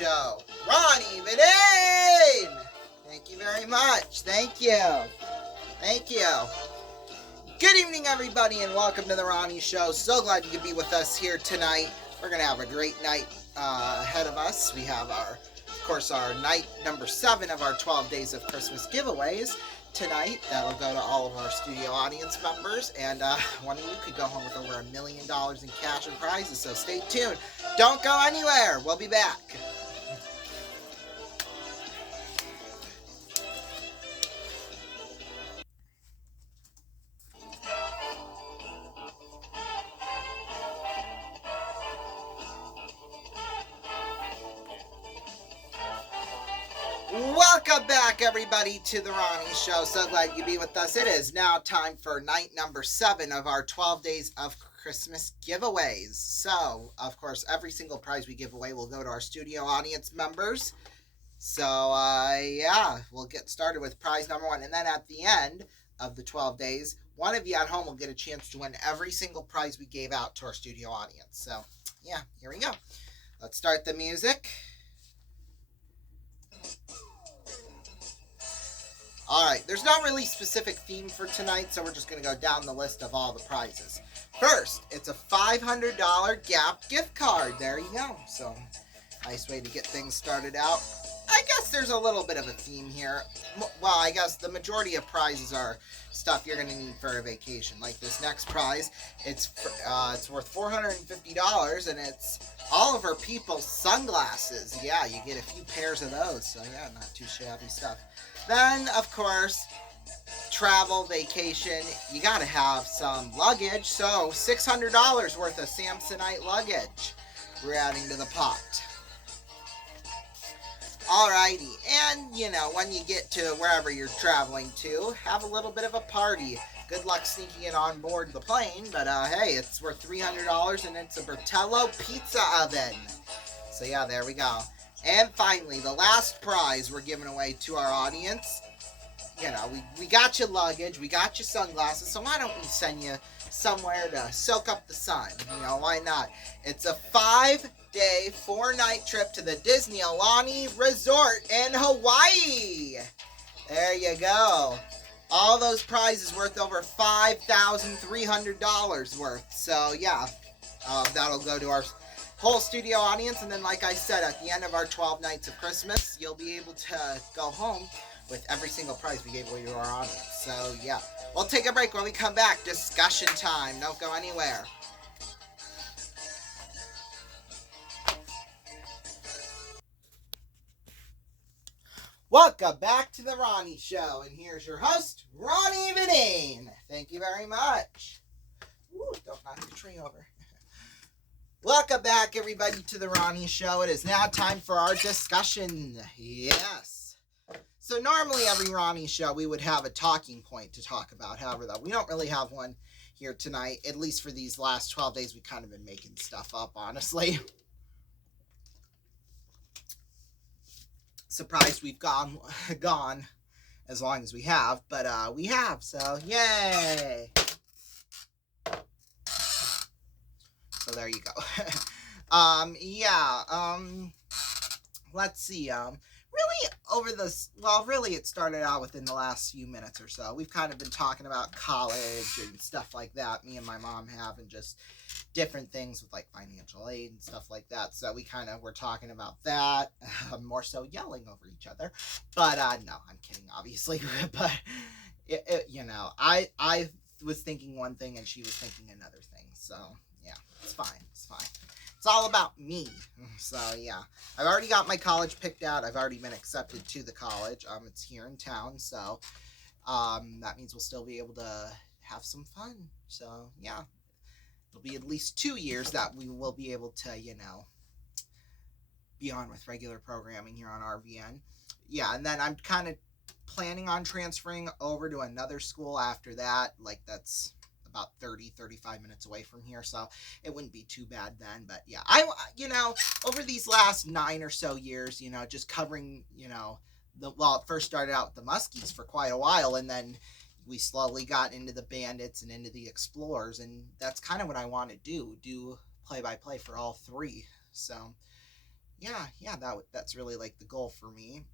Show. Ronnie Vidane! Thank you very much. Thank you. Thank you. Good evening, everybody, and welcome to the Ronnie Show. So glad you could be with us here tonight. We're going to have a great night ahead of us. We have our night number 7 of our 12 Days of Christmas giveaways tonight. That'll go to all of our studio audience members, and one of you could go home with over $1 million in cash and prizes, so stay tuned. Don't go anywhere. We'll be back. Welcome back, everybody, to the Ronnie Show. So glad you be with us. It is now time for night number 7 of our 12 Days of Christmas giveaways. So, of course, every single prize we give away will go to our studio audience members. So, we'll get started with prize number 1. And then at the end of the 12 days, one of you at home will get a chance to win every single prize we gave out to our studio audience. So, yeah, here we go. Let's start the music. Alright, there's no really specific theme for tonight, so we're just going to go down the list of all the prizes. First, it's a $500 Gap gift card. There you go. So, nice way to get things started out. I guess there's a little bit of a theme here. Well, I guess the majority of prizes are stuff you're going to need for a vacation. Like this next prize, it's worth $450, and it's Oliver People's sunglasses. Yeah, you get a few pairs of those, so yeah, not too shabby stuff. Then, of course, travel, vacation, you gotta have some luggage, so $600 worth of Samsonite luggage we're adding to the pot. Alrighty, and, when you get to wherever you're traveling to, have a little bit of a party. Good luck sneaking it on board the plane, but hey, it's worth $300, and it's a Bertello pizza oven. So yeah, there we go. And finally, the last prize we're giving away to our audience. We got you luggage, we got you sunglasses, so why don't we send you somewhere to soak up the sun? Why not? It's a 5-day, 4-night trip to the Disney Aulani Resort in Hawaii. There you go. All those prizes worth over $5,300 worth. So, yeah, that'll go to our whole studio audience, and then like I said, at the end of our 12 nights of Christmas, you'll be able to go home with every single prize we gave away to our audience. So yeah, we'll take a break. When we come back, discussion time. Don't go anywhere. Welcome back to the Ronnie Show, and here's your host, Ronnie Vidane. Thank you very much. Ooh, don't knock the tree over. Welcome back, everybody, to the Ronnie Show. It is now time for our discussion. Yes. So normally every Ronnie Show, we would have a talking point to talk about. However, though, we don't really have one here tonight. At least for these last 12 days, we've kind of been making stuff up, honestly. Surprised we've gone as long as we have, but we have, so yay. So there you go. Let's see. Really it started out within the last few minutes or so. We've kind of been talking about college and stuff like that. Me and my mom have, and just different things with like financial aid and stuff like that. So we kind of were talking about that, more so yelling over each other. But no, I'm kidding, obviously. But I was thinking one thing and she was thinking another thing. So yeah, it's fine. It's all about me. So yeah, I've already got my college picked out. I've already been accepted to the college. It's here in town, so that means we'll still be able to have some fun. So yeah, it'll be at least 2 years that we will be able to, be on with regular programming here on RVN. Yeah, and then I'm kind of planning on transferring over to another school after that. Like, that's about 35 minutes away from here, so it wouldn't be too bad then. But yeah, over these last 9 or so years, just covering, it first started out with the Muskies for quite a while, and then we slowly got into the Bandits and into the Explorers, and that's kind of what I want to do play-by-play for all 3. So yeah, that's really like the goal for me.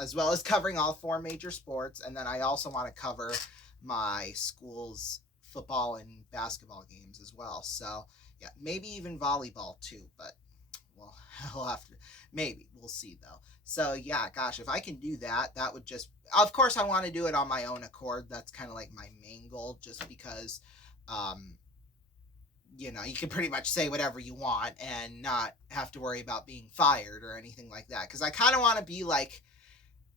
As well as covering all four major sports, and then I also want to cover my school's football and basketball games as well. So yeah, maybe even volleyball too. But well, I'll have to. Maybe we'll see though. So yeah, gosh, if I can do that, that would just. Of course, I want to do it on my own accord. That's kind of like my main goal, just because. Um, you can pretty much say whatever you want and not have to worry about being fired or anything like that. Because I kind of want to be like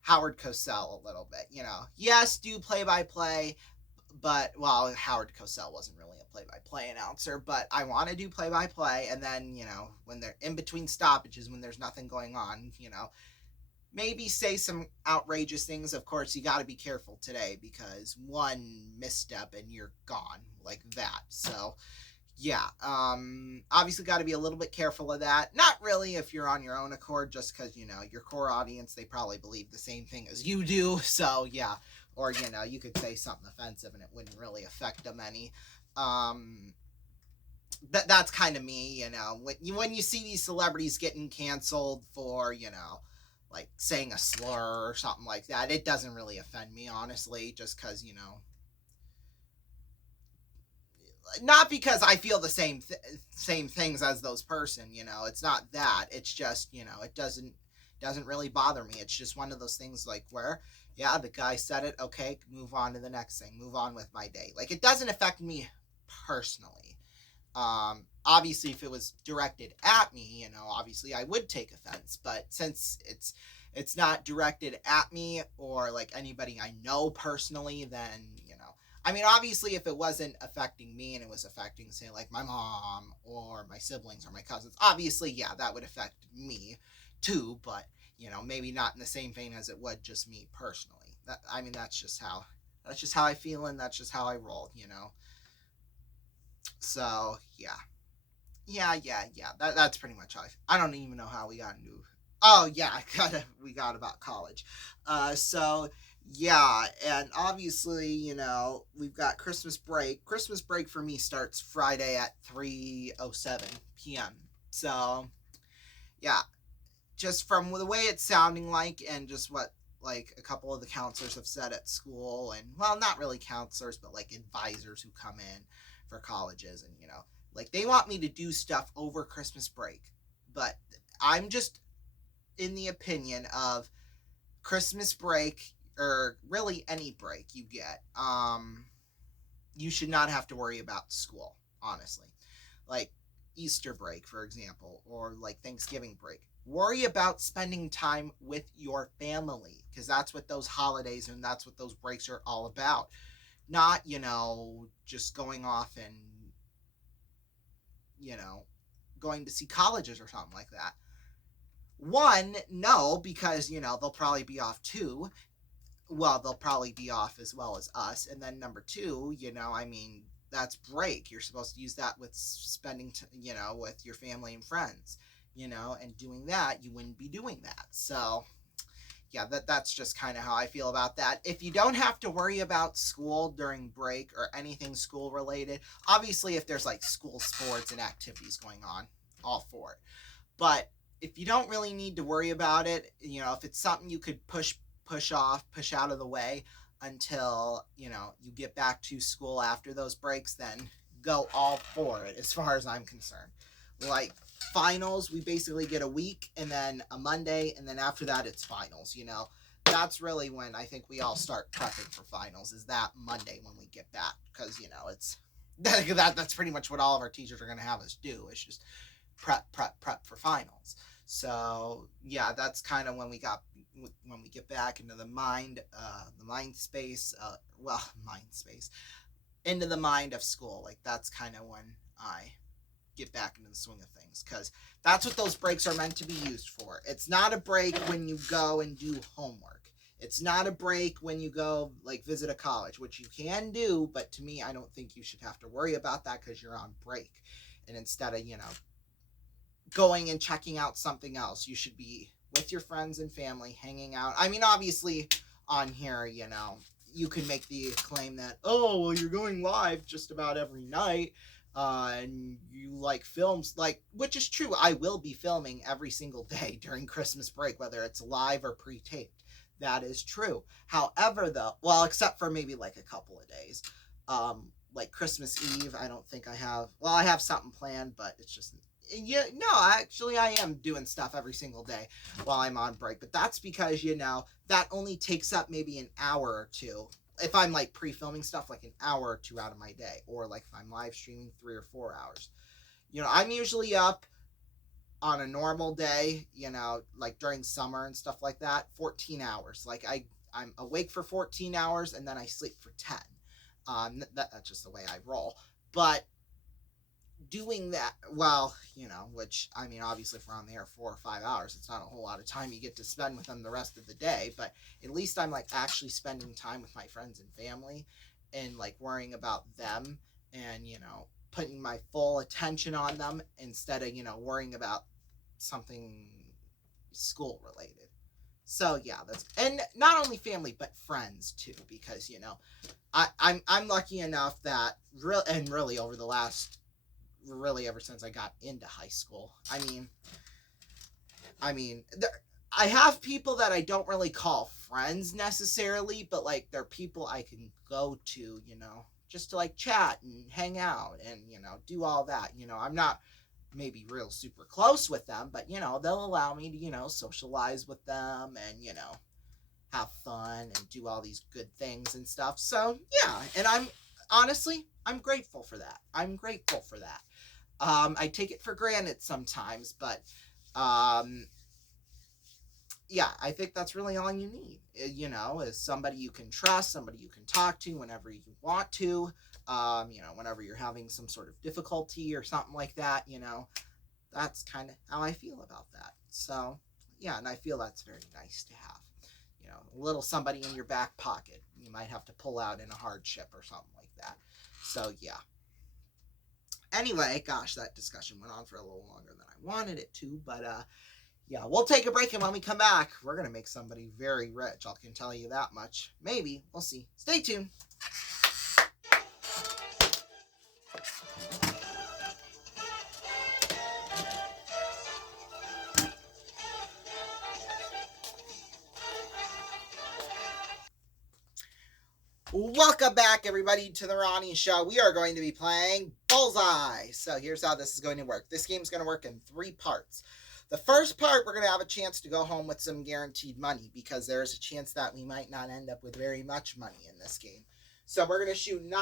Howard Cosell a little bit. Yes, do play by play, but well, Howard Cosell wasn't really a play by play announcer, but I want to do play by play. And then, when they're in between stoppages, when there's nothing going on, maybe say some outrageous things. Of course, you got to be careful today because one misstep and you're gone like that. So, yeah, obviously got to be a little bit careful of that. Not really if you're on your own accord, just because, your core audience, they probably believe the same thing as you do. So, yeah, or, you could say something offensive and it wouldn't really affect them any. That's kind of me, when you see these celebrities getting canceled for, like saying a slur or something like that, it doesn't really offend me, honestly, just because, not because I feel the same things as those person. It's not that. It's just it doesn't really bother me. It's just one of those things like where yeah, the guy said it. Okay, move on to the next thing. Move on with my day. Like it doesn't affect me personally. Obviously, if it was directed at me, obviously I would take offense. But since it's not directed at me or like anybody I know personally, then I mean, obviously, if it wasn't affecting me and it was affecting, say, like my mom or my siblings or my cousins, obviously, yeah, that would affect me too. But maybe not in the same vein as it would just me personally. I mean, that's just how I feel and that's just how I roll. So yeah, yeah. That's pretty much how I don't even know how we got into. Oh yeah, we got about college. So yeah, and obviously, we've got Christmas break. Christmas break for me starts Friday at 3:07 p.m. So, yeah, just from the way it's sounding like and just what like a couple of the counselors have said at school and well, not really counselors, but like advisors who come in for colleges and like they want me to do stuff over Christmas break. But I'm just in the opinion of Christmas break or really any break you get, you should not have to worry about school, honestly. Like Easter break, for example, or like Thanksgiving break. Worry about spending time with your family because that's what those holidays and that's what those breaks are all about. Not, just going off and, you know, going to see colleges or something like that. One, no, because, they'll probably be off too. Well, they'll probably be off as well as us. And then number two, I mean, that's break. You're supposed to use that with spending, with your family and friends, and doing that, you wouldn't be doing that. So, yeah, that's just kind of how I feel about that. If you don't have to worry about school during break or anything school related, obviously if there's like school sports and activities going on, all for it. But if you don't really need to worry about it, if it's something you could push out of the way until, you get back to school after those breaks, then go all for it as far as I'm concerned. Like finals, we basically get a week and then a Monday, and then after that it's finals. That's really when I think we all start prepping for finals, is that Monday when we get back, because it's that's pretty much what all of our teachers are going to have us do. It's just prep for finals. So yeah, that's kind of when we get back into the mind space, into the mind of school. Like that's kind of when I get back into the swing of things, because that's what those breaks are meant to be used for. It's not a break when you go and do homework. It's not a break when you go like visit a college, which you can do, but to me, I don't think you should have to worry about that because you're on break. And instead of, going and checking out something else, you should be with your friends and family, hanging out. I mean, obviously on here, you can make the claim that, oh, well, you're going live just about every night. and you like films, like, which is true. I will be filming every single day during Christmas break, whether it's live or pre-taped. That is true. However, though, well, except for maybe like a couple of days, like Christmas Eve, I don't think I have. Well, I have something planned, but it's just, yeah, no, actually, I am doing stuff every single day while I'm on break. But that's because, that only takes up maybe an hour or two. If I'm like pre-filming stuff, like an hour or two out of my day, or like if I'm live streaming 3 or 4 hours. I'm usually up on a normal day, like during summer and stuff like that, 14 hours. Like I'm awake for 14 hours and then I sleep for 10. That's just the way I roll. But doing that, well, which, I mean, obviously if we're on the air 4 or 5 hours, it's not a whole lot of time you get to spend with them the rest of the day, but at least I'm like actually spending time with my friends and family and like worrying about them and, putting my full attention on them instead of, worrying about something school related. So yeah, and not only family but friends too, because I'm lucky enough that really over the last, really ever since I got into high school. I have people that I don't really call friends necessarily, but like they're people I can go to, just to like chat and hang out and, do all that. I'm not maybe real super close with them, but, they'll allow me to, socialize with them and, have fun and do all these good things and stuff. So yeah, and I'm grateful for that. I take it for granted sometimes, but yeah, I think that's really all you need, is somebody you can trust, somebody you can talk to whenever you want to, whenever you're having some sort of difficulty or something like that, that's kind of how I feel about that. So yeah, and I feel that's very nice to have, a little somebody in your back pocket you might have to pull out in a hardship or something like that. So yeah. Anyway, gosh, that discussion went on for a little longer than I wanted it to, but yeah, we'll take a break, and when we come back, we're going to make somebody very rich. I can tell you that much. Maybe. We'll see. Stay tuned. Welcome back, everybody, to the Ronnie Show. We are going to be playing Bullseye. So here's how this is going to work. This game is going to work in 3 parts. The first part, we're going to have a chance to go home with some guaranteed money, because there's a chance that we might not end up with very much money in this game. So we're going to shoot 9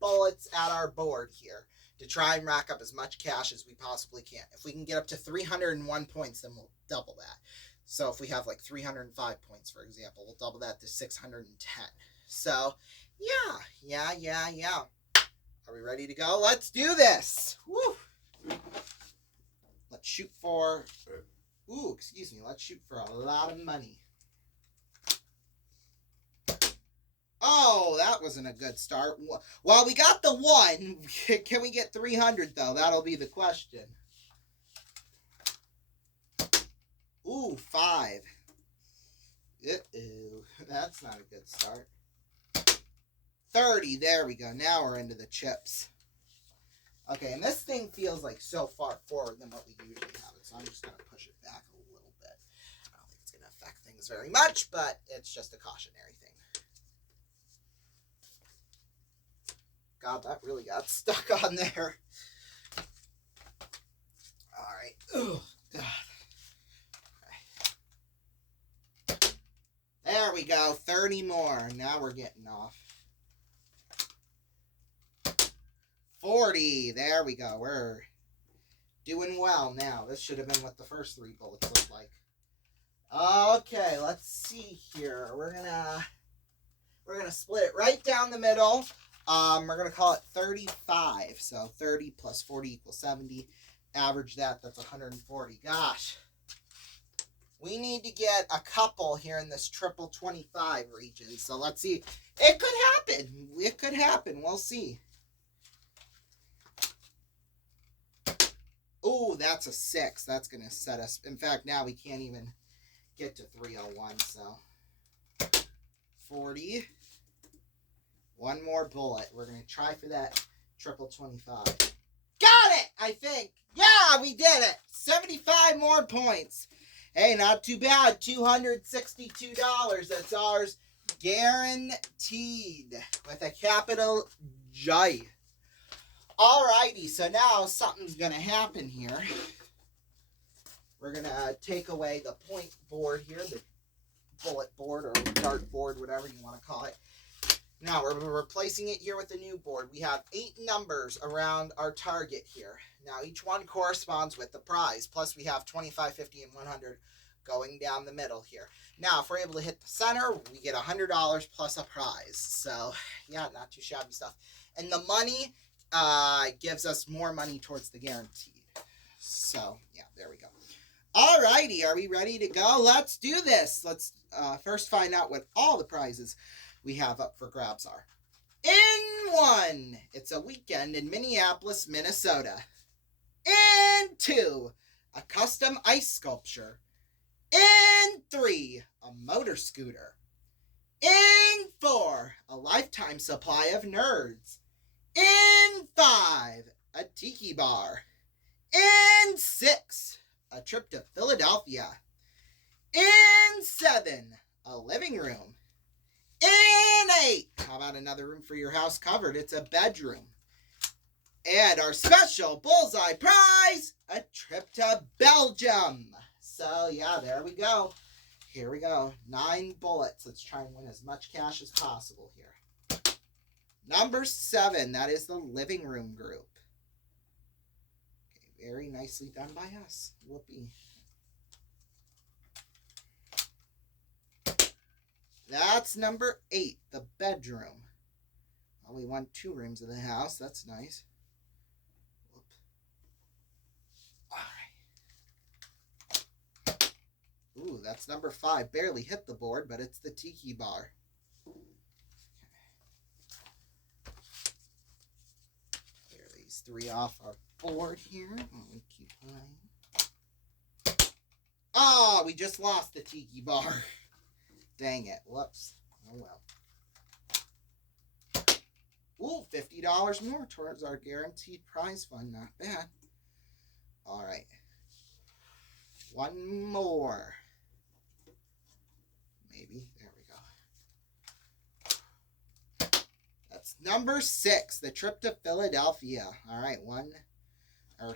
bullets at our board here to try and rack up as much cash as we possibly can. If we can get up to 301 points, then we'll double that. So if we have like 305 points, for example, we'll double that to 610. So, yeah. Are we ready to go? Let's do this. Woo! Let's shoot for, let's shoot for a lot of money. Oh, that wasn't a good start. Well, we got the 1. Can we get 300, though? That'll be the question. Ooh, 5. Uh-oh, that's not a good start. 30, there we go. Now we're into the chips. Okay, and this thing feels like so far forward than what we usually have it, so I'm just going to push it back a little bit. I don't think it's going to affect things very much, but it's just a cautionary thing. God, that really got stuck on there. All right. Ugh, God. There we go. 30 more. Now we're getting off. 40. There we go. We're doing well now. This should have been what the first 3 bullets looked like. Okay, let's see here. We're gonna split it right down the middle. We're gonna call it 35. So 30 plus 40 equals 70. Average that. That's 140. Gosh. We need to get a couple here in this triple 25 region. So let's see. It could happen. It could happen. We'll see. Oh, that's a 6. That's going to set us. In fact, now we can't even get to 301. So 40. 1 more bullet. We're going to try for that triple 25. I think. Yeah, we did it. 75 more points. Hey, not too bad. $262. That's ours. Guaranteed. With a capital J. Alrighty, so now something's going to happen here. We're going to take away the point board here, the bullet board or dart board, whatever you want to call it. Now we're replacing it here with a new board. We have 8 numbers around our target here. Now each one corresponds with the prize. Plus we have 25, 50, and 100 going down the middle here. Now if we're able to hit the center, we get $100 plus a prize. So yeah, not too shabby stuff. And the money gives us more money towards the guaranteed. So yeah, there we go. Alrighty, are we ready to go? Let's do this. Let's first find out what all the prizes we have up for grabs are. In 1, it's a weekend in Minneapolis, Minnesota. In 2, a custom ice sculpture. In 3, a motor scooter. In 4, a lifetime supply of nerds. In 5, a tiki bar. In 6, a trip to Philadelphia. In 7, a living room. In 8, how about another room for your house covered? It's a bedroom. And our special bullseye prize, a trip to Belgium. So yeah, there we go. Here we go. 9 bullets. Let's try and win as much cash as possible here. Number 7, that is the living room group. Okay, very nicely done by us. Whoopee. That's number 8, the bedroom. Well, we won 2 rooms of the house. That's nice. Whoop. All right. Ooh, that's number 5. Barely hit the board, but it's the tiki bar. Clear these 3 off our board here. We keep playing. Oh, we just lost the tiki bar. Dang it. Whoops. Oh well. Ooh, $50 more towards our guaranteed prize fund. Not bad. All right. 1 more. Maybe. There we go. That's number 6, the trip to Philadelphia. All right.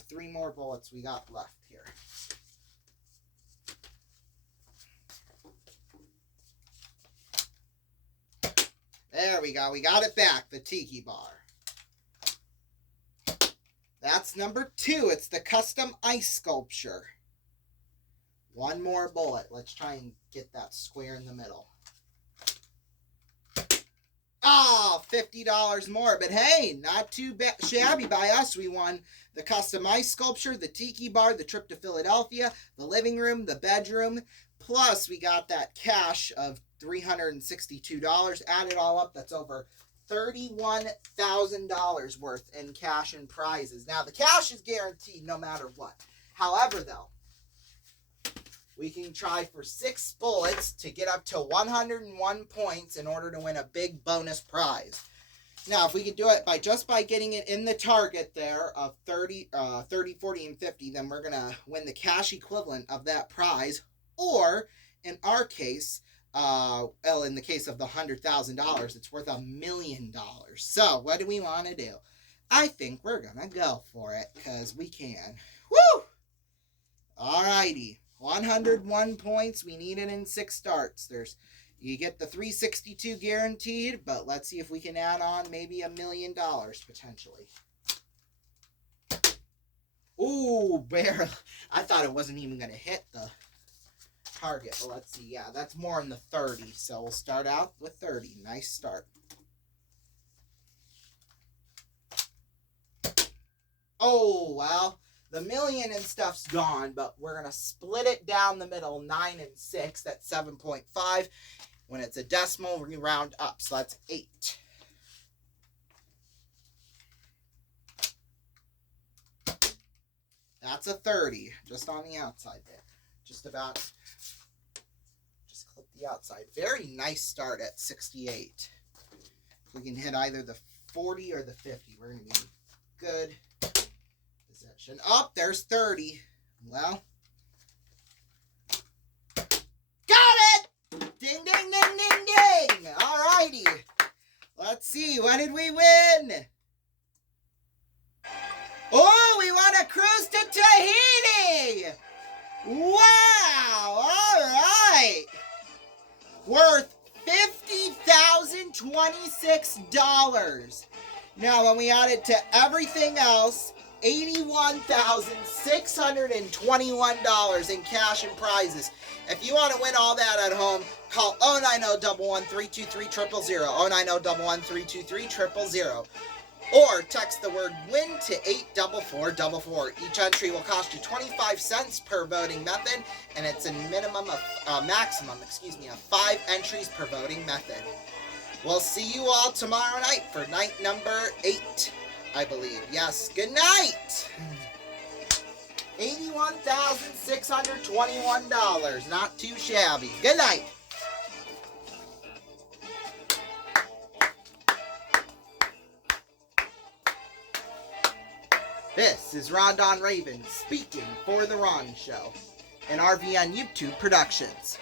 3 more bullets we got left here. There we go. We got it back. The tiki bar. That's number 2. It's the custom ice sculpture. 1 more bullet. Let's try and get that square in the middle. Oh, $50 more. But hey, not too shabby by us. We won the custom ice sculpture, the tiki bar, the trip to Philadelphia, the living room, the bedroom. Plus, we got that cash of $362. Add it all up, that's over $31,000 worth in cash and prizes. Now, the cash is guaranteed no matter what. However, though, we can try for 6 bullets to get up to 101 points in order to win a big bonus prize. Now, if we could do it by getting it in the target there of 30, 40, and 50, then we're going to win the cash equivalent of that prize. Or, in our case, in the case of the $100,000, it's worth $1 million. So, what do we want to do? I think we're going to go for it, because we can. Woo! Alrighty. 101 points. We need it in 6 starts. You get the 362 guaranteed, but let's see if we can add on maybe $1 million potentially. Ooh, barely. I thought it wasn't even going to hit the target, but let's see. Yeah, that's more in the 30, so we'll start out with 30. Nice start. Oh, well, the million and stuff's gone, but we're going to split it down the middle, 9 and 6. That's 7.5. When it's a decimal, we round up, so that's 8. That's a 30, just on the outside there. Just clip the outside. Very nice start at 68. If we can hit either the 40 or the 50, we're going to be good. The possession. Up, there's 30. Well, got it! Ding, ding, ding, ding, ding! Alrighty. Let's see, what did we win? Oh, we won a cruise to Tahiti! Wow! Alright! Worth $50,026. Now, when we add it to everything else, $81,621 in cash and prizes. If you want to win all that at home, call 090-11323-000, 090-11323-000, or text the word WIN to 84444. Each entry will cost you 25 cents per voting method, and it's a maximum of 5 entries per voting method. We'll see you all tomorrow night for night number 8, I believe. Yes, good night! $81,621. Not too shabby. Good night! This is Rondon Raven speaking for The Ronnie Show, an RVN YouTube Productions.